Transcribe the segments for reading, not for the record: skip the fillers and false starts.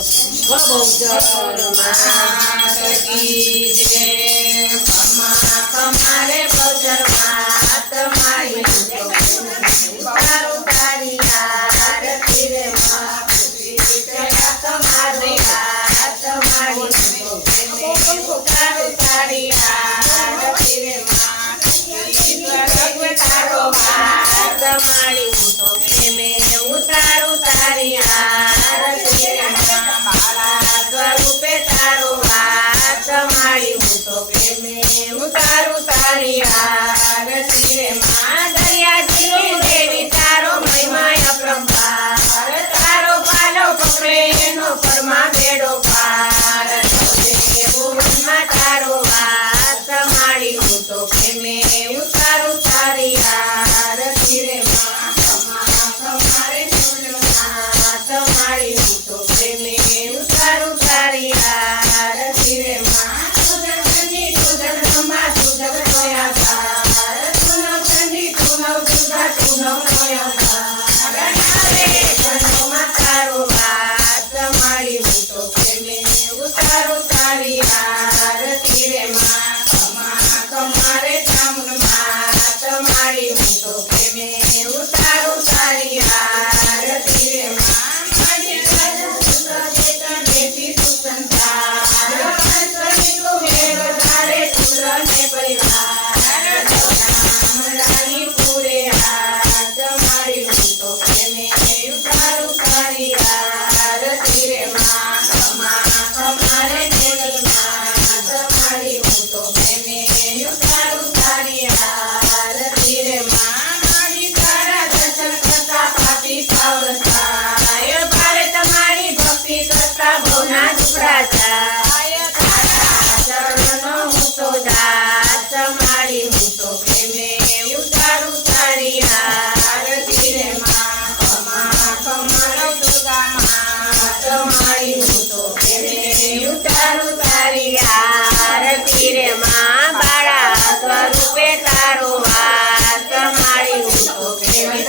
બહુચર માત કી જય કમા કમારે બહુચર માત મારી તારું તારી આરતી રે માં તમારી હાથ મારી તારું તારી આરતી રે માં તારો હાથ મારી તો પ્રેમે ઉતારું તારી આરતી રે માં બાળા સ્વરૂપે તારો હાથ મારી તો પ્રેમે ઉતારું તારી આરતી રે માં દરિયા જેવી દેવી તારો મહિમા અપરંપાર તારો પાલો પકડે એનો પરમા બેડો પાર ભુવનમાં તારો હાથ મારી હું તો પ્રેમે ઉતારું તારી આરતી રે માં તમારે હાથ મારી હું તો પ્રેમે ઉતારું તારી આરતી રે માં તું ઠંડી તું જગદંબા તું જગતોયા પાર તું ઠંડી તું નવ દુર્ગા તું નવ નોયા તારો હાથ મારી હું તો પ્રેમે ઉતારું તારી આરતી રે માં કમારે ચામુંડ મારી હું તો પ્રેમે ઉતારું તારી આરતી રે માં બેટી તું સંસાર તું મેરો તારે પુત્ર ને પરિવાર રાણી પૂરે હાથ મારી હું તો પ્રેમે ઉતારું તારી આરતી રે માં કમારે જગન્નાથ મારી હું તો પ્રેમે ઉતારું તારી આરતી રે માં મારી તારા દર્શન કરતા પાપી પાવરસાય ભારે તમારી ભક્તિ કરતા ભવના દુખડા જાય તારા ચરણનો હું તો દાસ મારી હું તો પ્રેમે ઉતારું તારી આરતી રે માં કમારો દુર્ગા માત મારી હું તો પ્રેમે ઉતારું તારી આરતી રે માં બાળા સ્વરૂપે તારો હાથ મારી હું તો પ્રેમે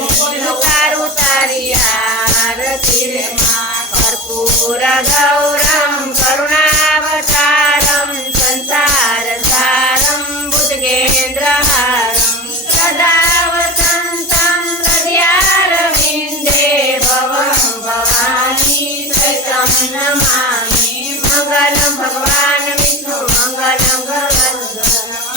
ઉતારું તારી આરતી રે માં કર્પૂર ગૌરમ કરુણાવતારમ સંસાર સારમ ભુજગેન્દ્રહારમ સદા વસંતમ હૃદયારવિંદે ભવં ભવાની સહિતં નમામિ મંગલં ભગવાન વિષ્ણુ મંગલં ગરુડધ્વજ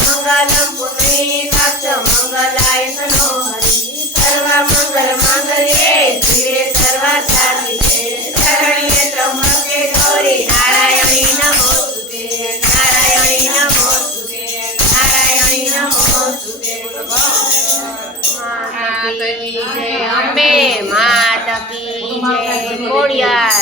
મંગલં પુત્રી કાક્ષ મંગલાય તનો હરિ સર્વ મંગલ માંગલ્યે શિવે સર્વાસાધિકે શરણ્યે ત્રંબકે ગૌરી નારાયણી નમોસ્તુતે નારાયણી નમોસ્તુતે નારાયણી નમોસ્તુતે માતા કી જય અંબે માતા કી જય ખોડિયાર